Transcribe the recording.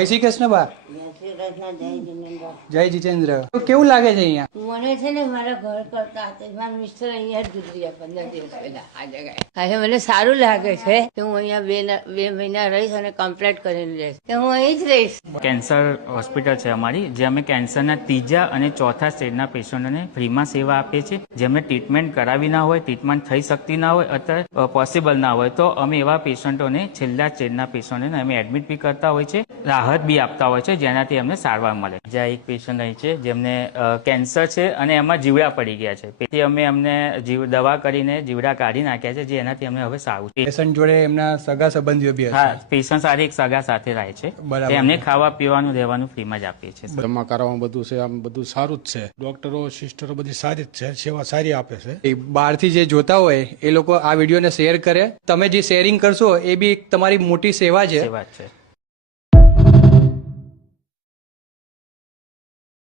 જય શ્રી કૃષ્ણ બા. જય જીતેન્દ્ર. તો કેવું લાગે છે અહીંયા? મને છે ને મારા ઘર કરતા મારા મિસ્ટર અહીંયા જ ગુજર્યા 15 દિવસ પહેલા આ જગ્યાએ. હવે મને સારું લાગે છે કે હું અહીંયા બે મહિના રહીશ અને કમ્પ્લીટ કરીને જઈશ કે હું અહીં જ રહીશ. કેન્સર હોસ્પિટલ છે અમારી, જે અમે કેન્સરના ત્રીજા અને ચોથા સ્ટેજના પેશન્ટોને ફ્રીમાં સેવા આપીએ છીએ. જેમને ટ્રીટમેન્ટ કરાવી ના હોય, ટ્રીટમેન્ટ થઈ શકતી ના હોય અથવા પોસિબલ ના હોય તો અમે એવા પેશન્ટોને, છેલ્લા સ્ટેજના પેશન્ટોને અમે એડમિટ બી કરતા હોય છે, રાહત બી આપતા હોય છે, જેનાથી અમને સારવાર મળે. જ્યાં એક પેશન્ટ અહીં છે જેમને કેન્સર છે અને એમાં જીવડા પડી ગયા છે, તેથી અમે એમને દવા કરીને જીવડા કાઢી નાખ્યા છે, જે એનાથી અમને હવે સારું છે. પેશન્ટ જોડે એમના સગા સંબંધીઓ બી હા, પેશન્ટ સાથે એક સગા સાથે રહે છે. બરાબર. એમને ખાવા પીવાનું રહેવાનું ફ્રીમાં જ આપીએ છીએ. જમા કરાવવાનું બધું છે, આમ બધું સારું જ છે. ડોક્ટરો સિસ્ટરો બધી સારી જ છે, સેવા સારી આપે છે. એ બહારથી જે જોતા હોય એ લોકો આ વિડીયોને શેર કરે. તમે જે શેરિંગ કરશો એ બી એક તમારી મોટી સેવા છે. સેવા જ છે.